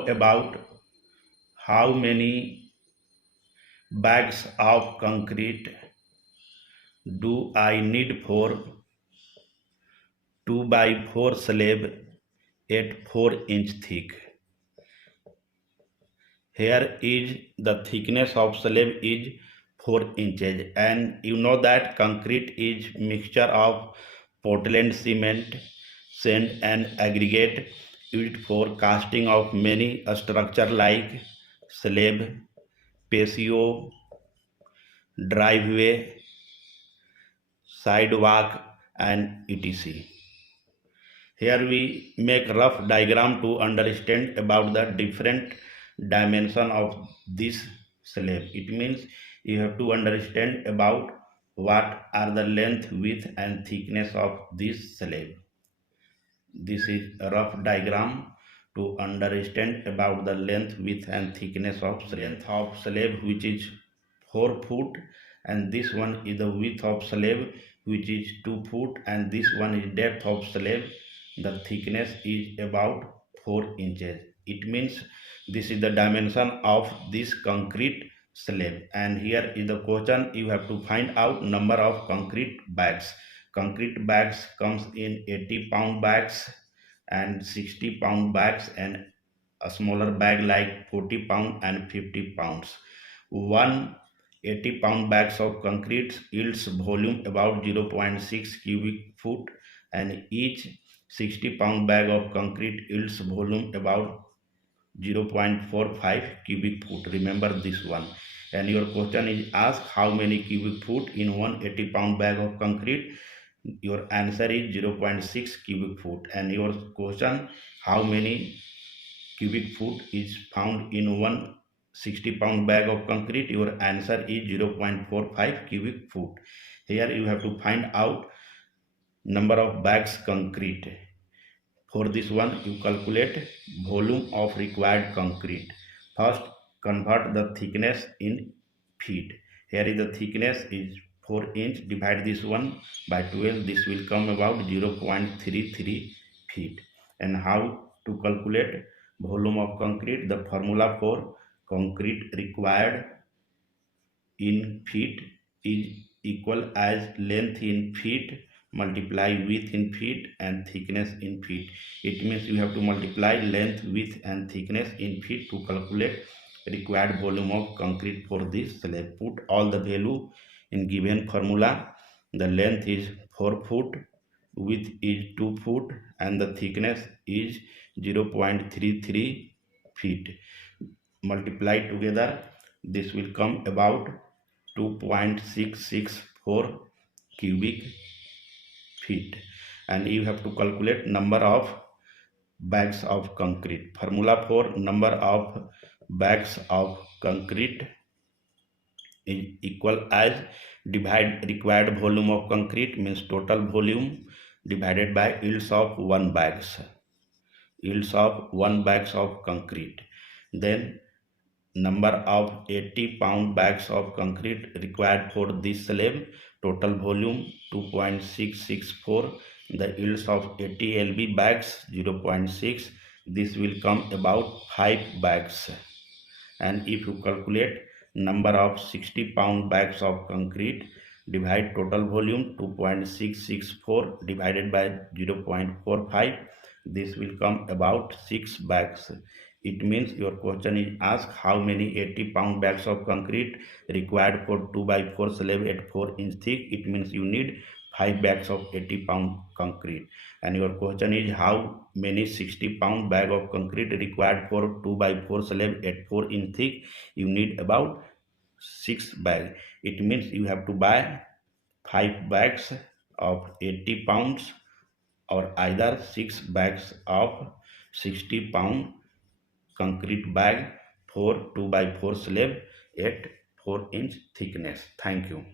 know about how many bags of concrete do I need for 2 by 4 slab at 4-inch thick? Here is the thickness of slab is 4 inches, and you know that concrete is mixture of Portland cement, sand and aggregate used for casting of many structure like slab, patio, driveway, sidewalk and etc. Here we make rough diagram to understand about the different dimension of this slab. It means you have to understand about what are the length, width and thickness of this slab. This is a rough diagram to understand about the length, width and thickness of slab which is 4 foot, and this one is the width of slab which is 2 foot, and this one is depth of slab. The thickness is about 4 inches. It means this is the dimension of this concrete slab. And here is the question, you have to find out number of concrete bags. Concrete bags comes in 80-pound bags and 60-pound bags, and a smaller bag like 40 pound and 50 pounds. One 80-pound bags of concrete yields volume about 0.6 cubic foot, and each 60-pound bag of concrete yields volume about 0.45 cubic foot. Remember this one. And your question is asked how many cubic foot in one 80-pound bag of concrete. Your answer is 0.6 cubic foot. And your question, how many cubic foot is found in one 60-pound bag of concrete? Your answer is 0.45 cubic foot. Here you have to find out number of bags concrete. For this one, you calculate volume of required concrete. First, convert the thickness in feet. Here is the thickness is 4 inch. Divide this one by 12. This will come about 0.33 feet. And how to calculate volume of concrete? The formula for concrete required in feet is equal as length in feet multiply width in feet and thickness in feet. It means you have to multiply length, width and thickness in feet to calculate required volume of concrete for this slab. Put all the value in given formula. The length is 4 foot, width is 2 foot and the thickness is 0.33 feet. Multiply together, this will come about 2.664 cubic feet. And you have to calculate number of bags of concrete. Formula for number of bags of concrete is equal as divide required volume of concrete means total volume divided by yields of 1 bags. Yields of 1 bags of concrete. Then number of 80-pound bags of concrete required for this slab. Total volume 2.664. The yields of 80 lb bags 0.6. This will come about 5 bags. And if you calculate number of 60-pound bags of concrete, divide total volume 2.664 divided by 0.45. This will come about 6 bags. It means your question is asked how many 80-pound bags of concrete required for 2 by 4 slab at 4 inch thick. It means you need 5 bags of 80-pound concrete. And your question is how many 60-pound bag of concrete required for 2 by 4 slab at 4 inch thick. You need about 6 bags. It means you have to buy 5 bags of 80 pounds or either 6 bags of 60-pound concrete bag for 2 by 4 slab at 4 inch thickness. Thank you.